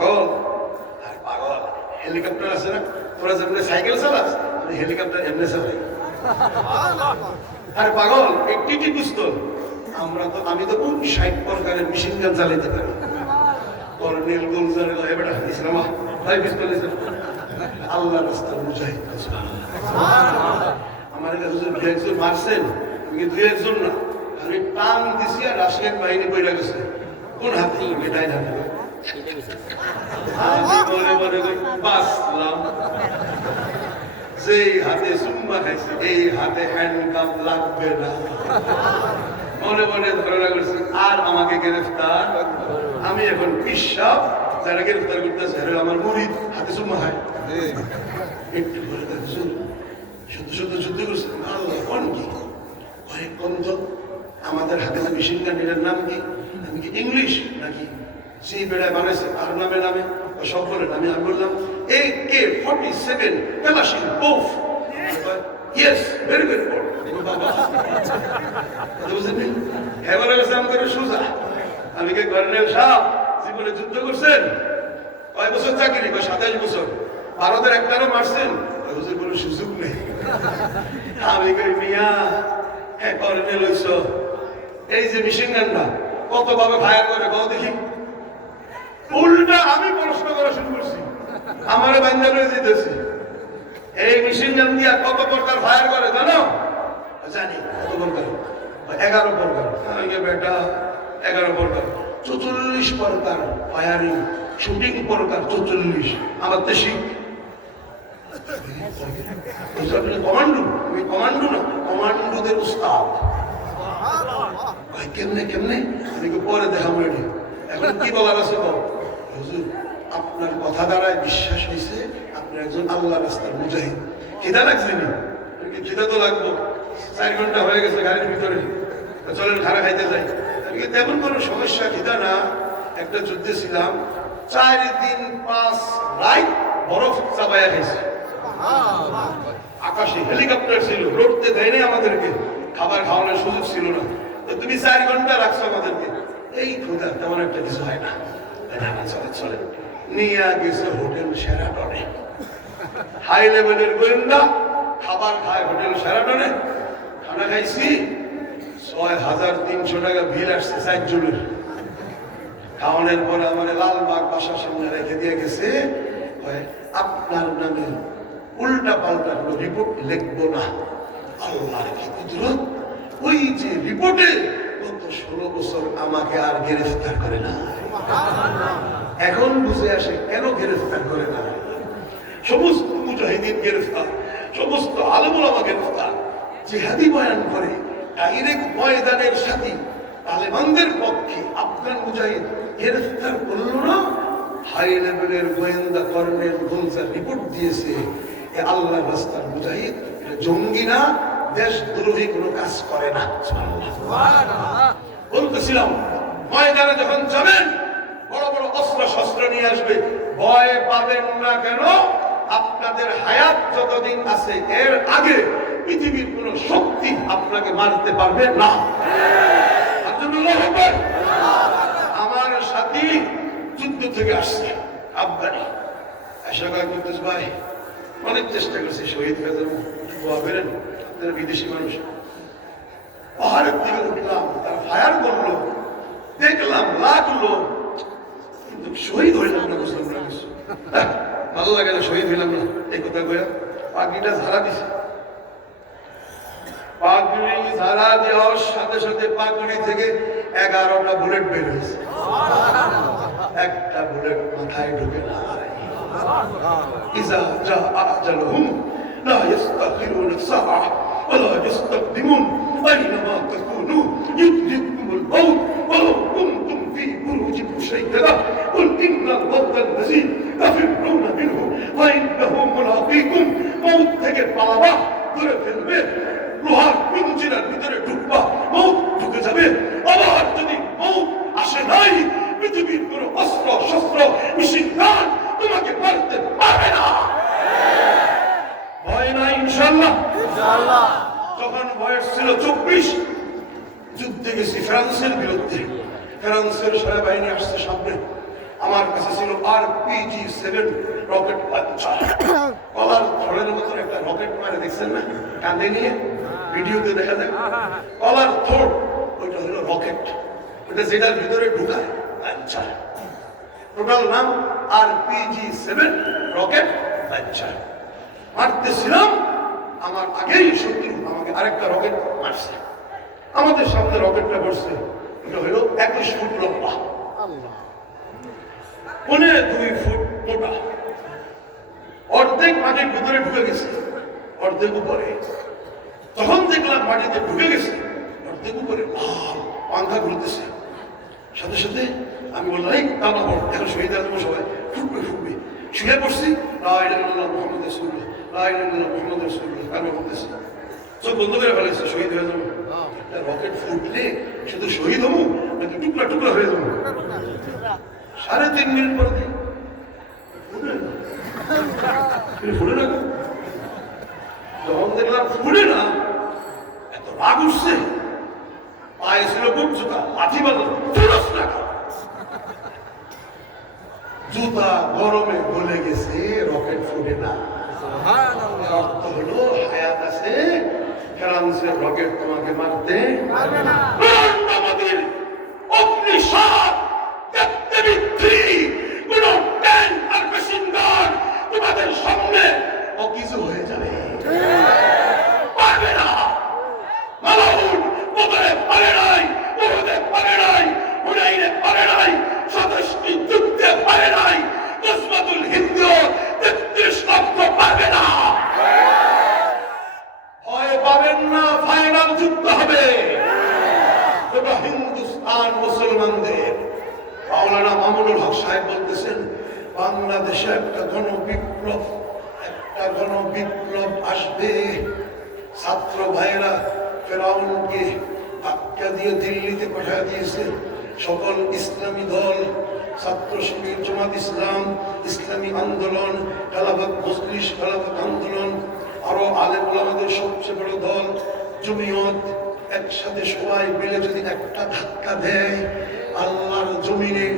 পাগল আর পাগল হেলিকপ্টার আছে না, তোরা যেমনি সাইকেল চালাস আমি হেলিকপ্টার এমনি চালাই। আর পাগল একটি পিস্তল, আমি তো 60 প্রকারের মেশিন গান চালাইতে পারি। কর্নেল গোলজার এবারে ইসলাম ভাই পিস্তল আল্লাহ রাস্তার মুজাহিদ। আমার কাছে দু একজন মারছেন, আমি দুই একজন না, আমি টান দিছি আর রাশিয়ান বাহিনী বইরা গেছে। কোন হাতে? ডাইন হাতে। আমি মনে মনে বাঁচলাম, যেই হাতে চুম্মা খাইছে এই হাতে হ্যান্ডকাপ লাগবে না। মনে মনে ধারণা করছি আর আমাকে গ্রেফতার, আমি এখন পিসাব যারা গ্রেফতার করতেছে আমার মুরিদ হাতে চুম্মা খায়। একটু করে শুধু শুধু যুদ্ধ করছে। আল্লাহ কোন কি কয়েক বন্ধ আমাদের হাতে যে মেশিন গান এটার নাম কি? আমি কি ইংলিশ নাকি সেই বেড়ায় বানাইছে আর নামে নামে সব বলে নামে। আমি বললাম AK-47 Kalashnikov both. Yes, very good. এবারে আম করে সোজা আমি কে কর্নেল সাহেব জীবনে যুদ্ধ করছেন? কয় বছর চাকরি? 27 বছর। ভারতের একটারও মারছেন? হুজুর কোনো সুযোগ নেই। আমি কই মিয়া হ্যাঁ কর্নেল হইছ, এই যে মেশিন গানটা কত ভাবে ফায়ার করে বল দেখি। উল্টা আমি প্রশ্ন করা শুরু করছি, আমারে বান্ধা করে দিতেছি এই মেশিন গান দিয়া কত প্রকার ফায়ার করে জানো? জানি। কত প্রকার? 11 প্রকার। বেটা 11 প্রকার, 44 প্রকার ফায়ারিং শুটিং প্রকার 44। আমার তো শিখ কমান্ডো, আমি কমান্ডো না, কমান্ডোদের উস্তাদ। কেমনে কেমনে আমি পরে দেখাবো। এটি এখন কি বলার আছে বল? হুজুর আপনার কথা দ্বারাই বিশ্বাস হয়েছে আপনি একজন আল্লাহ রাস্তার মুজাহিদ। খিদা লাগছে না? খিদা তো লাগবো, 4 ঘন্টা হয়ে গেছে গাড়ির ভিতরে, চলেন খানা খাইতে যাই। তেমন কোনো সমস্যা খিদা না। একটা যুদ্ধে ছিলাম, 4 দিন 5 রাত বরফ চাপাইয়া খাইছে। আকাশে হেলিকপ্টার ছিল, রোডতে দেয়নি আমাদেরকে, খাবার খাওয়ানোর সুযোগ ছিল না। তো তুমি 4 ঘন্টা রাখছো আমাদেরকে, এই ক্ষুধা তেমন একটা কিছু হয় না। চলে চলে নিয়ে গেছে হোটেল শেরাটনে। হাই লেভেলের গোয়েন্দা খাবার খায় হোটেল শেরাটনে। খানা খাইছি, 6,300 টাকা বিল আসছে 4 জনের। খাওয়ানোর পরে আমার লালবাগ বাসার সামনে রেখে দিয়ে গেছে, আপনার নামে উল্টা পাল্টা কোনো রিপোর্ট লিখবো না। আল্লাহর কি কুদরত! ওই যে রিপোর্টে গত 16 বছর আমাকে আর গ্রেফতার করে না। এখন বুঝে আসে কেন গ্রেফতার করে না। সমস্ত মুজাহিদিন গ্রেফতার, সমস্ত আলেম ওলামা গ্রেফতার। জিহাদি বয়ান করে ডাইরেক্ট ময়দানের সাথে তালেবানদের পক্ষে আফগান মুজাহিদ গ্রেফতার করলো না। হাই লেভেলের গোয়েন্দা কর্নেল গোলজার রিপোর্ট দিয়েছে আল্লাহ রাস্তার মুজাহিদ জঙ্গি না, দেশদ্রোহী কোনো কাজ করে না। বলতেছিলাম ময়দানে যখন যাবেন বড় বড় অস্ত্র শস্ত্র নিয়ে আসবে, ভয় পাবেন না। কেন? আপনাদের হায়াত যতদিন আছে এর আগে পৃথিবীর কোন শক্তি আপনাকে মারতে পারবে না। আমার সাথী যুদ্ধ থেকে আসছে আফগানি, আশা করতেছ ভাই অনেক চেষ্টা করছে শহীদ হয়ে যাবো, বেরেন আপনারা বিদেশি মানুষ। পাহাড়ের দিকে উঠলাম, তারা ফায়ার করলো, দেখলাম লাগলো, কিন্তু শহীদ হইলাম না। বুঝলাম না কিছু, ভালো লাগে না, শহীদ হইলাম না। এই কথা কয়া পাখিটা ঝাড়া দিছে। পাগড়ি ঝাড়া দেওয়ার সাথে সাথে পাগড়ি থেকে 11টা বুলেট বের হয়েছে। একটা বুলেট মাথায় ঢুকে না। إذا جاء أجلهم لا يستأخرون ساعة ولا يستقدمون أينما تكونوا يدرككم الموت ولو كنتم في بروج مشيدة قل إن الموت الذي تفرون منه فإنه ملاقيكم موت থেকে পালাবা, ধরে ফেলবে, লোহার পিঞ্জিরার ভিতরে ঢুকবা, মৌত ঢুকে যাবে। আবার যদি মৌত আসে নাই, পৃথিবীর কোনো অস্ত্র শস্ত্র মেশিন গান তোমাকে মারতে পারবে না। ভয় নাই ইনশাআল্লাহ। যখন বয়স ছিল 24, যুদ্ধে গেছি ফ্রান্সের বিরুদ্ধে। ফ্রান্সের সেনাবাহিনী আসছে সামনে, আমার কাছে ছিল RPG-7 রকেট লঞ্চার। কলার থরের মতো একটা রকেট মারে, দেখছেন না কাঁধে নিয়ে, ভিডিওতে দেখা যায় কলার থর, ওইটা হলো রকেট, ওইটা যেটার ভিতরে ঢুকায় লঞ্চার। টোটাল নাম RPG-7 রকেট লঞ্চার। মারতেছিলাম, আমার আগেই শত্রু আমাকে আরেকটা রকেট মারছে। আমাদের সামনে রকেটটা পড়ছে, এটা হলো 21 ফুট লম্বা, 2.5 ফুট মোটা, অর্ধেক মাটির ভিতরে ঢুকে গেছে, অর্ধেক উপরে। তখন দেখলাম মাটিতে ঢুকে গেছে, অর্ধেক উপরে লাল পাঙ্খা ঘুরতেছে। সাথে সাথে আমি বললাম, এই কানা বড়, এখন শহীদ আজম সবাই ফুটবে ফুটবে। শুয়ে পড়ছি, লা ইলাহা ইল্লাল্লাহ মুহাম্মাদুর রাসূলুল্লাহ, লা ইলাহা ইল্লাল্লাহ মুহাম্মাদুর রাসূলুল্লাহ, কানে বলতেছি। চোখ বন্ধ করে ফেলেছে, শহীদ হয়ে যাবো। রকেট ফুটলে শুধু শহীদ হবো নাকি টুকরা টুকরা হয়ে যাবো? 3.5 মিনিট পর ফুটে না, যখন দেখলাম ফুটে না, এত রাগ উঠছে, পায়ে ছিল বুট জুতা, লাঠি বাঁধা, জুতা গরমে গলে গেছে, রকেট ফুটে না। অর্থ হলো হায়াত আছে, ফ্রান্সের রকেট তোমাকে মারতে পারবে না। আমাদের অগ্নিসাত দেখতে বিক্রি কোন ট্যাঙ্ক আর মেশিন গান তোমাদের সামনে অকিছু হয়ে যাবে, পারবে না। মালাউন বদরে পারে নাই, ওহদে পারে নাই, হুনাইনে পারে নাই, 27টি যুদ্ধে পারে নাই, গজওয়াতুল হিন্দ 33 লক্ষ পারবে না। ভয় পাবেন না, ফাইনাল যুদ্ধ হবে। এটা হিন্দুস্তান মুসলমানদের। মাওলানা মামুনুল হক সাহেব বলতেছেন, বাংলাদেশে একটা গণবিপ্লব আসবে। ছাত্র ভাইরা ফেরাউনকে ধাক্কা দিয়ে দিল্লিতে পাঠিয়ে দিয়েছে। সকল ইসলামী দল, ছাত্র শিবির, জামাত ইসলাম, ইসলামী আন্দোলন, খেলাফত মজলিস, খেলাফত আন্দোলন, আরো আলেম ওলামাদের সবচেয়ে বড় দল জমিয়ত, একসাথে সবাই মিলে যদি একটা ধাক্কা দেয়, আল্লাহর জমিনে,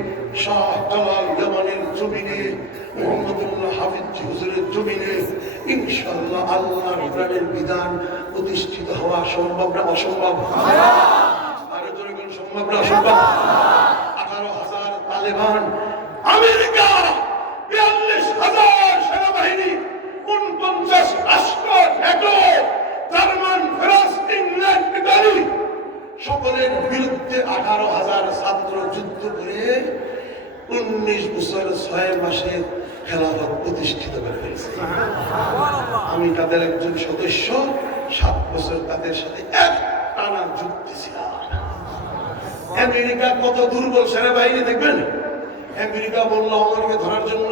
শাহ জালাল ইয়ামানের জমিনে, মুহাম্মদুল্লাহ হাফিজ হুজুরের জমিনে ইনশাআল্লাহ আল্লাহর কোরআনের বিধান প্রতিষ্ঠিত হওয়া সম্ভব না অসম্ভব? আরো জোরে কোন সম্ভব না অসম্ভব? 18,000 তালেবান, আমেরিকা 42,000 সেনাবাহিনী, 49 রাষ্ট্র, NATO, German, France, England, Italy, সকলের বিরুদ্ধে 18,000 ছাত্র যুদ্ধ করে 19 বছর 6 মাসে খেলাফত প্রতিষ্ঠিত করে ফেলেছে। আমি তাদের একজন সদস্য, 7 বছর তাদের সাথে এক টানা যুদ্ধে ছিলাম। আমেরিকা কত দুর্বল সেনাবাহিনী দেখবেন। আমেরিকা বললো আমাকে ধরার জন্য,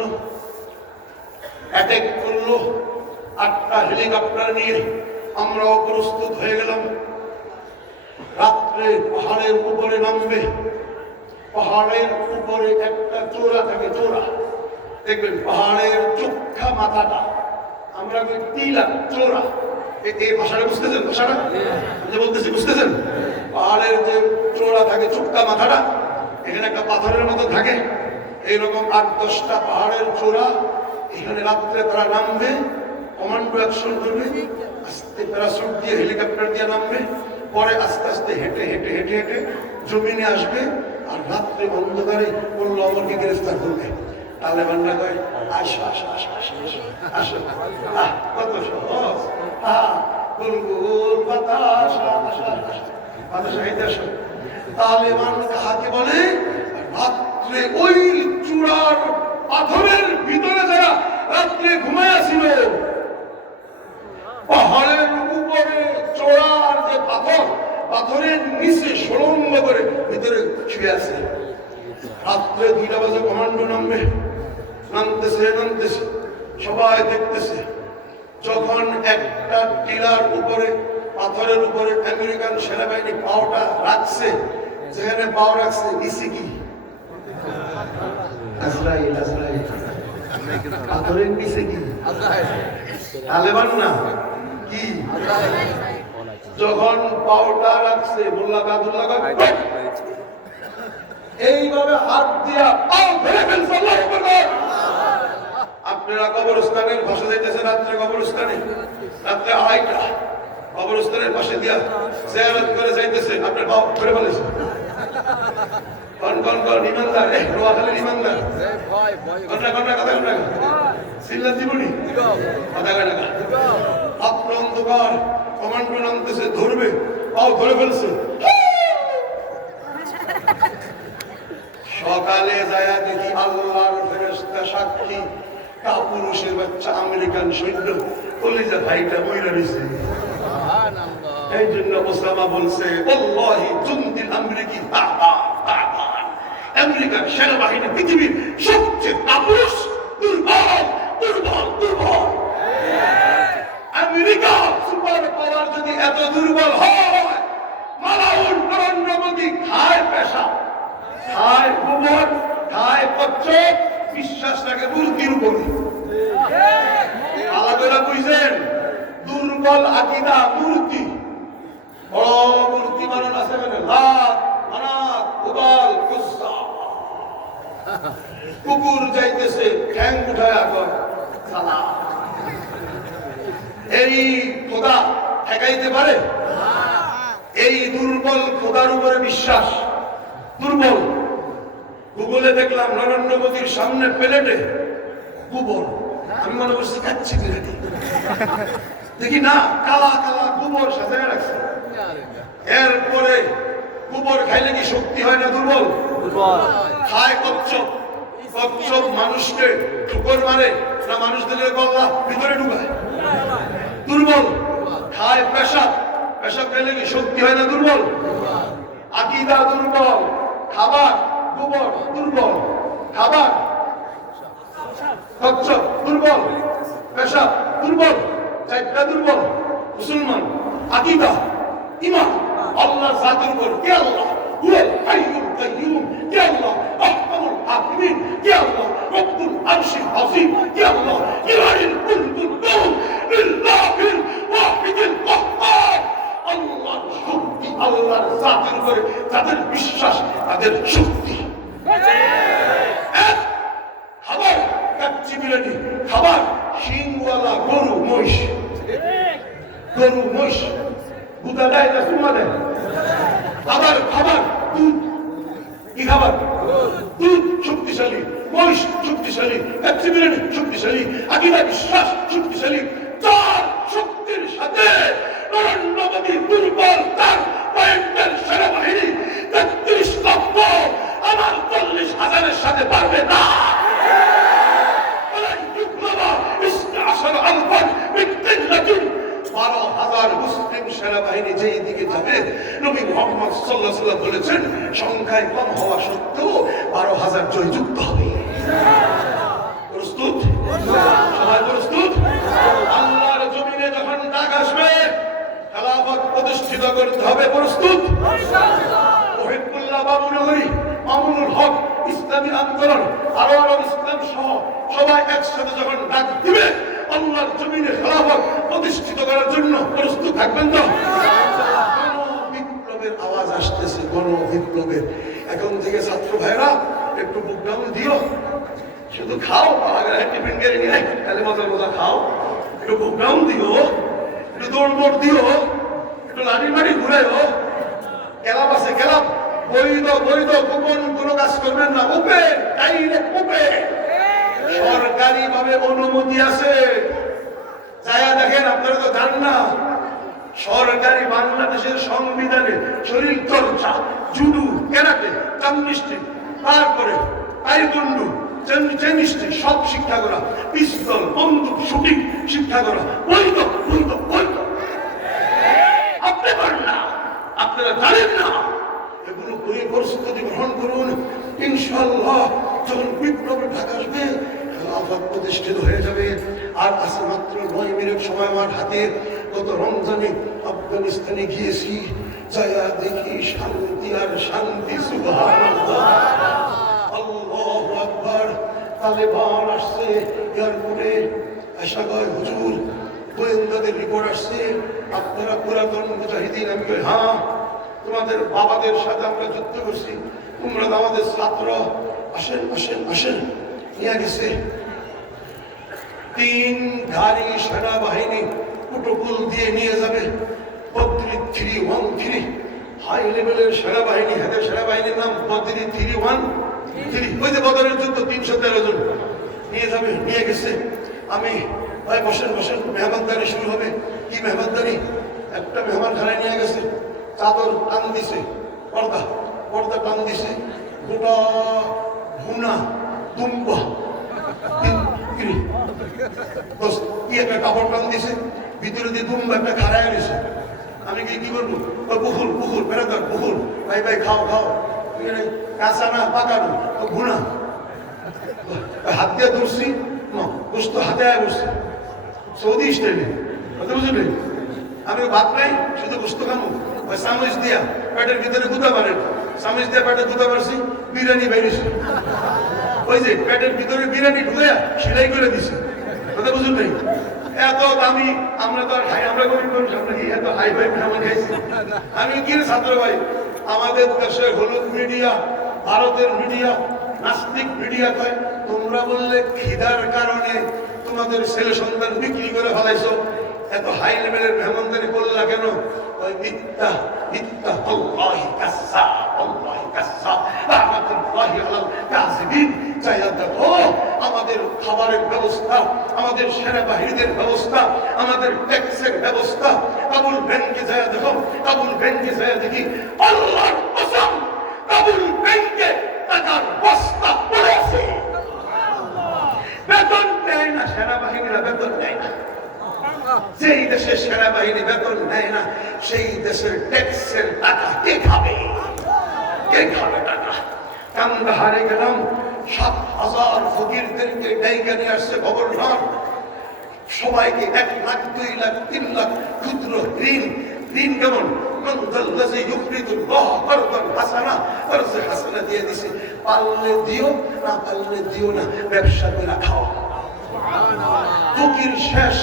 অ্যাটাক করলো 8টা হেলিকপ্টার নিয়ে। আমরাও প্রস্তুত হয়ে গেলাম। রাত্রে পাহাড়ের উপরে নামবে, পাহাড়ের উপরে একটা চোরা থাকে, চোরা দেখবেন, পাহাড়ের চোখা মাথাটা, আমরা টিলা চোরা, এই ভাষাটা বুঝতেছেন? ভাষাটা যে বলতেছি বুঝতেছেন? পাহাড়ের যে চোরা থাকে, চোখা মাথাটা, এখানে একটা পাথরের মতো থাকে, এইরকম 8-10টা পাহাড়ের চোরা। এখানে রাত্রে তারা নামবে, কমান্ডো অ্যাকশন করবে, আস্তে প্যারাসুট দিয়ে হেলিকপ্টার দিয়ে নামবে, পরে আস্তে আস্তে হেঁটে হেঁটে হেঁটে হেঁটে জমিনে আসবে, আর রাত্রে অন্ধকারে বললো আমাকে গ্রেফতার করবে। তালেবানরা কয় আসো আসো আসো আসো আসো, কত সহজ, বুলবুল বাতাস, বাতাস হেঁটে আসো। তালেবান কাহাকে বলে? রাত্রে ওই চূড়ার পাথরের ভিতরে যারা রাত্রে ঘুমাইয়াছিল, পাহাড়ের উপরে চোরার যে পাথর, পাথরের নিচে সুড়ঙ্গ করে ভিতরে শুয়ে আছে। রাত্রে 2টা বাজে কমান্ডো নামবে, নামতেছে নামতেছে, সবাই দেখতেছে। যখন একটা টিলার উপরে, পাথরের উপরে আমেরিকান সেনাবাহিনী পাওটা রাখছে, যেখানে পাও রাখছে নিচে কি? আজরাইল। আজরাইল পাথরের নিচে কি? তালেবান না কি? যখন পাওটা রাখছে, মোল্লা কাদুল্লাহ এইভাবে হাত দিয়া পাও ধরে ফেলছে। আল্লাহু আকবার। আপনারা কবরস্থানের পাশে যাইতেছে, রাত্রে কবরস্থানে রাত্রে 2:30টা কবরস্থানের পাশে দিয়া জিয়ারত করে যাইতেছে, আপনার পাও ধরে ফেলেছে। কোন কোন কোন ইমানদার, রোয়াখালীর ইমানদার কথা সিল্লা জীবনী কথা কয় না। আপনার অন্ধকার কমান্ডো নামতেছে, ধরবে, পাও ধরে ফেলছে। সকালে যায়া দেখি আল্লাহর ফেরেশতা সাক্ষী, কাপুরুষের বাচ্চা আমেরিকান সৈন্য কলিজা ভাইটা মইরা দিছে। এই জন্য ওসামা বলছে ওয়াল্লাহি জুনদিল আমেরিকি আমেরিকার সেনাবাহিনী পৃথিবীর সবচেয়ে কাপুরুষ, দুর্বল দুর্বল দুর্বল। আমেরিকা সুপার পাওয়ার যদি এত দুর্বল হয়, মালাউন নরেন্দ্র মোদী খায় পেশা, খায় গোবর, খায় কচ্ছপ, বিশ্বাস রাখে মূর্তির উপরে। আলাদা বুঝছেন, দুর্বল আকিদা মূর্তি। বড় মূর্তি বানানো আছে মানে লাত, মানাত, উবাল, কুসা। কুকুর যাইতেছে ঠ্যাং উঠায় আগর সালাম। এই খোদা ঠেকাইতে পারে? এই দুর্বল খোদার উপরে বিশ্বাস দুর্বল। গুগলে দেখলাম নরেন্দ্র মোদীর সামনে প্লেটে গোবর, আমি মনে করছি খাচ্ছি বিরিয়ানি, দেখি না কালা কালা গোবর সাজায় রাখছে। এরপরে গোবর খাইলে কি শক্তি হয় না দুর্বল? খায় কচ্ছপ, কচ্ছপ মানুষকে ঠুকর মারে না মানুষদের গলা ভিতরে ঢুকায়? দুর্বল। খায় পেশাব, পেশাব খাইলে কি শক্তি হয় না দুর্বল? আকিদা দুর্বল, খাবার গোবর দুর্বল, খাবার কচ্ছপ দুর্বল, পেশাব দুর্বল, চারটা দুর্বল। মুসলমান আকিদা ঈমান আল্লাহর জাতের উপর, কে আল্লাহ হুয়াল হাইয়ুল কাইয়্যুম, কে আল্লাহ আহকামুল হাকিমিন, কে আল্লাহ রব্বুল আরশিল আযীম, কে আল্লাহ ইলাহিল কুল্লুল কাউন লিল্লাহিল ওয়াহিদিল কাহ্হার। আল্লাহর শক্তি, আল্লাহর জাতের উপরে তাদের বিশ্বাস, তাদের শক্তি। খাবার কাচ্চি বিরিয়ানি, খাবার শিংওয়ালা গরু মহিষ, গরু মহিষ গুদা দেয় না সুমা দেয়। খাবার খাবার দুধ, কি খাবার? দুধ শক্তিশালী, মহিষ শক্তিশালী, কাচ্চি বিরিয়ানি শক্তিশালী, আকিদা বিশ্বাস শক্তিশালী। তার শক্তির সাথে নরেন্দ্র মোদী দুর্বল, তার পয়েন্টের সেনাবাহিনী ৩৩ লক্ষ আমার ৪০,০০০-এর সাথে পারবে না। 12,০০০ মুসলিম সেনাবাহিনী যেই দিকে যাবে, নবী মুহাম্মদ সাল্লাল্লাহু আলাইহি ওয়াসাল্লাম বলেছেন সংখ্যায় কম হওয়া সত্ত্বেও 12,০০০ জয়যুক্ত হবে। প্রস্তুত? সবাই প্রস্তুত? আল্লাহর জমিনে যখন ডাক আসবে, খেলাফত প্রতিষ্ঠিত করতে হবে। প্রস্তুত? মহিবুল্লাহ বাবুনগরী, মামুনুল হক, ইসলামী আন্দোলন, আরো ইসলাম সহ সবাই একসাথে যখন ডাক দিবে আল্লাহর জমিনে খেলাফত প্রতিষ্ঠিত করার জন্য, প্রস্তুত থাকবেন তো? গণবিপ্লবের আওয়াজ আসতেছে, গণবিপ্লবের। এখন থেকে ছাত্র ভাইরা একটু বুক ডাউন দিও, শুধু খাও, টিফিন কেড়ে নিয়ে তাহলে মজা মজা খাও, একটু বুক ডাউন দিও, একটু দৌড় দিও, একটু লাড়ি মাড়ি ঘুরাইও। ক্লাব আছে, ক্লাব বৈধ বৈধ গোপন কোনো কাজ করবেন না, ওপেন ডাইরেক্ট ওপেন। সরকারি ভাবে অনুমতি আছে, যায়া দেখেন, আপনারা তো জান না। সরকারি বাংলাদেশের সংবিধানে শরীর চর্চা, জুডু, ক্যারাটে, জিমন্যাস্টিক, তারপরে তাইকোন্ডো, জিমন্যাস্টিক সব শিক্ষা করা, পিস্তল, বন্দুক, শুটিং শিক্ষা করা বৈধ বৈধ বৈধ। আপনি পারেন না, আপনারা জানেন না। এগুলো করে প্রস্তুতি গ্রহণ করুন। ইনশাআল্লাহ যখন বিপ্লবের ঢাকা আসবে, খেলাফত প্রতিষ্ঠিত হয়ে যাবে। আর আছে মাত্র 9 মিনিট সময় আমার হাতে। গত রমজানে আফগানিস্তানে গিয়েছি, যায়া দেখি শান্তি আর শান্তি। সুবহানাল্লাহ, আল্লাহু আকবার। তালেবান আসছে এয়ারপোর্টে, আশা কয় হুজুর গোয়েন্দাদের রিপোর্ট আসছে আপনারা পুরাতন মুজাহিদিন। আমি কই হ্যাঁ, তোমাদের বাবাদের সাথে আমরা যুদ্ধ করছি, তোমরা তো আমাদের ছাত্র, আসেন আসেন আসেন। নিয়ে গেছে 3 গাড়ি সেনাবাহিনী প্রোটোকল দিয়ে নিয়ে যাবে। বদ্রি 313 হাই লেভেলের সেনাবাহিনী, হাতের সেনাবাহিনীর নাম বদ্রি 313। ওই যে বদরের যুদ্ধ 313 জন নিয়ে যাবে, নিয়ে গেছে। আমি ভাই বসেন বসেন, মেহমানদারি শুরু হবে। কি মেহমানদারি? একটা মেহমান খানায় নিয়ে গেছে, চাদর টান দিছে, পর্দা পর্দা টান দিছে, গোটা ভুনা দুম্বা কি একটা কাপড় টান দিছে, ভিতরে দিয়ে দুম্বা একটা খাড়ায় গেছে। আমি কি করবো? বুকুল বুকুল বেড়াদার বুকুল, ভাই ভাই খাও খাও, কাঁচা না পাকানো ভুনা। হাত দিয়ে ধরছি, গোস্ত হাতে আয় বসছি, সৌদি স্টাইলে, কথা বুঝলি? আমি ভাত নাই, শুধু গোস্ত খামো। ওই চামচ দিয়া পেটের ভিতরে গুঁতা পারেন, চামচ দিয়া পেটে গুঁতা পারছি, বিরিয়ানি বাইরেছি। ওই যে পেটের ভিতরে বিরিয়ানি ঢুকাইয়া সেলাই করে দিছি, কথা বুঝুন নাই? এত দামি আমরা তো আর খাই, আমরা গরিব মানুষ, আমরা কি এত হাই ফাই মেহমান খাইছি? আমি কি ছাত্র ভাই, আমাদের দেশে হলুদ মিডিয়া, ভারতের মিডিয়া, নাস্তিক মিডিয়া কয় তোমরা বললে খিদার কারণে তোমাদের ছেলে সন্তান বিক্রি করে ফেলাইছো, এত হাই লেভেলের মেহমানদারি করলা কেন? ওই মিথ্যা মিথ্যা, আল্লাহি কাসসা আল্লাহি কাসসা রাহমাতুল্লাহি আলাল কাযিবিন। চাইয়া দেখো আমাদের খাবারের ব্যবস্থা, আমাদের সেনাবাহিনীদের ব্যবস্থা, আমাদের ট্যাক্সের ব্যবস্থা। কাবুল ব্যাংকে যায় দেখো, কাবুল ব্যাংকে যায় দেখি, আল্লাহর কসম কাবুল ব্যাংকে টাকার বস্তা পড়েছে। বেতন দেয় না সেনাবাহিনীরা, বেতন দেয় না। যেই দেশের সেনাবাহিনী বেতন নেয় না, সেই দেশের ট্যাক্সের টাকা কে খাবে? কে খাবে টাকা? কান্দাহারে গেলাম, 7,000 ফকিরদেরকে ডাইকা নিয়ে আসছে গভর্নর। সবাইকে 1 লাখ 2 লাখ 3 লাখ ক্ষুদ্র ঋণ। ঋণ কেমন? দিয়ে দিছে, পারলে দিও, না পারলে দিও না, ব্যবসা করে খাও। ফকির শেষ,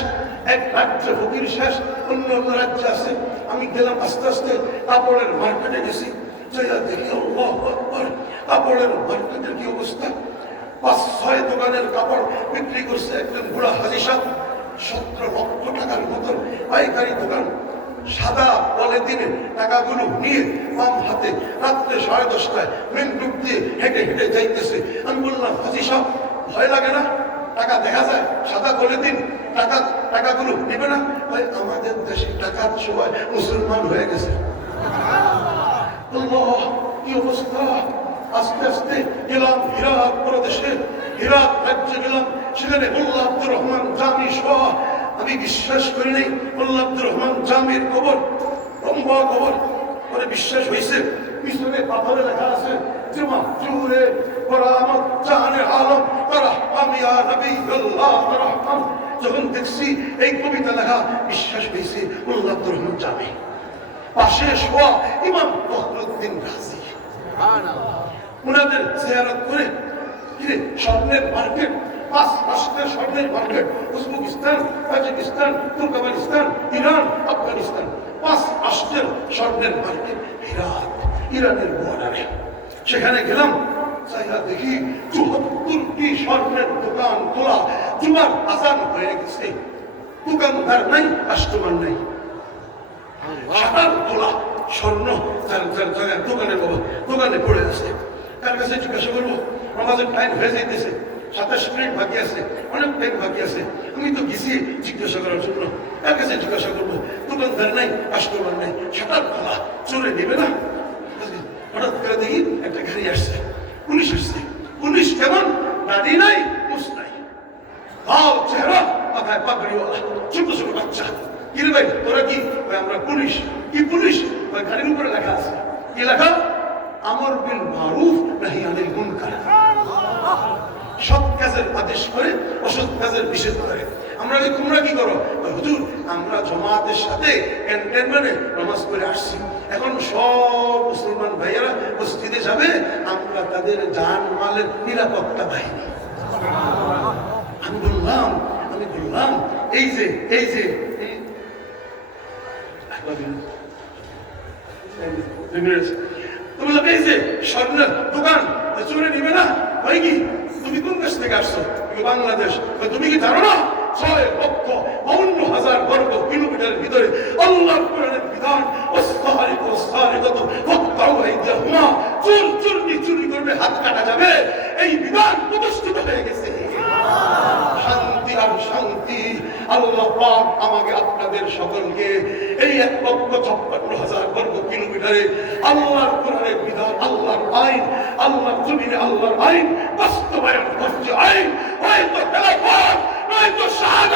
এক রাজ্যে ফকির শেষ, অন্য অন্য রাজ্যে আছে। আমি গেলাম আস্তে আস্তে কাপড়ের মার্কেটে গেছি, দেখি কাপড়ের মার্কেটের কি অবস্থা। 5-6 দোকানের কাপড় বিক্রি করছে একজন বুড়া হাজি সাহেব, 17 লক্ষ টাকার মতন পাইকারি দোকান। সাদা পলিথিনে টাকাগুলো নিয়ে বাম হাতে রাত্রে 10:30টায় মেন রোড দিয়ে হেঁটে হেঁটে যাইতেছে। আমি বললাম হাজি সাহেব ভয় লাগে না? টাকা দেখা যায়, সাদা পলিথিন, টাকাগুলো নেবে না? ভাই আমাদের দেশে টাকার সবাই মুসলমান হয়ে গেছে। কি অবস্থা! আস্তে আস্তে গেলাম হিরাত প্রদেশে, হিরাত রাজ্যে গেলাম। সেখানে মোল্লা আব্দুর রহমান জামি সহ, আমি বিশ্বাস করি নাই মোল্লা আব্দুর রহমান জামির কবর, লম্বা কবর। পরে বিশ্বাস হয়েছে, পিছনে পাথরে লেখা আছে জুমা জুরে বরামত জাহানে আলম তারহাম ইয়া নবীল্লাহ তারহাম। যখন দেখছি এই কবিতা লেখা, বিশ্বাস হয়েছে মোল্লা আব্দুর রহমান জামি। পাশে শোয়া ইমাম ফখরুদ্দিন গাজী, উনাদের জিয়ারত করে স্বর্ণের মার্কেট, 5 রাষ্ট্রের স্বর্ণের market, Uzbekistan, Tajikistan, Turkmenistan, Iran, Afghanistan, 5 রাষ্ট্রের স্বর্ণের মার্কেট হিরাত, ইরানের বর্ডারে। সেখানে গেলাম, দেখি 74টি স্বর্ণের দোকান খোলা, জুমার আজান হয়ে গেছে, দোকানদার নাই, কাস্টমার নাই, শাটার খোলা, স্বর্ণ দোকানে পড়ে আছে। কার কাছে জিজ্ঞাসা করবো? আমাদের টাইম হয়ে যাইতেছে, 27 মিনিট বাকি আছে, অনেক টাইম বাকি আছে। আমি তো গেছি জিজ্ঞাসা করার জন্য, কার কাছে জিজ্ঞাসা করবো? দোকানদার নাই, কাস্টমার নাই, শাটার খোলা, চলে নেবে না। হঠাৎ করে দেখি একটা গাড়ি আসছে, পুলিশ আসছে। পুলিশ কেমন? দাড়ি নাই, মুছ নাই, লাল চেহারা, মাথায় পাগড়িওয়ালা, ছোট ছোট বাচ্চা। কিরে ভাই তোরা কি? আমরা পুলিশ। কি পুলিশ? গাড়ির উপরে লেখা আছে, কি লেখা? আমর বিল মারুফ নাহি আনিল মুনকার। সৎ কাজের আদেশ করে, অসৎ কাজের নিষেধ করে। তোমরা কি করো? হুজুর আমরা জামাতের সাথে ক্যান্টনমেন্টে নামাজ পড়ে আসছি, এখন সব মুসলমান ভাইয়েরা মসজিদে যাবে, আমরা তাদের জান মালের নিরাপত্তা বাহিনী। আমি বললাম এই যে এই যে স্বর্ণের দোকান চুরে নিবে না? হয় কি? তুমি কোন দেশ থেকে আসছো? বাংলাদেশ। তুমি কি জানো না 6,52,000 বর্গ কিলোমিটারের ভিতরে আল্লাহর কোরআনের বিধান চুরি করবে হাত কাটা যাবে, এই বিধান প্রতিষ্ঠিত হয়ে গেছে। শান্তি আর শান্তি। আল্লাহ পাক আমাকে আপনাদের সকলকে এই 1,56,000 বর্গ কিলোমিটারে আল্লাহর কোরআনের বিধান, আল্লাহর আইন, আল্লাহর জমিনে আল্লাহর আইন বাস্তবায়ন করছে। আইন হয়তো খেলাফত নয়তো শাহাদাত।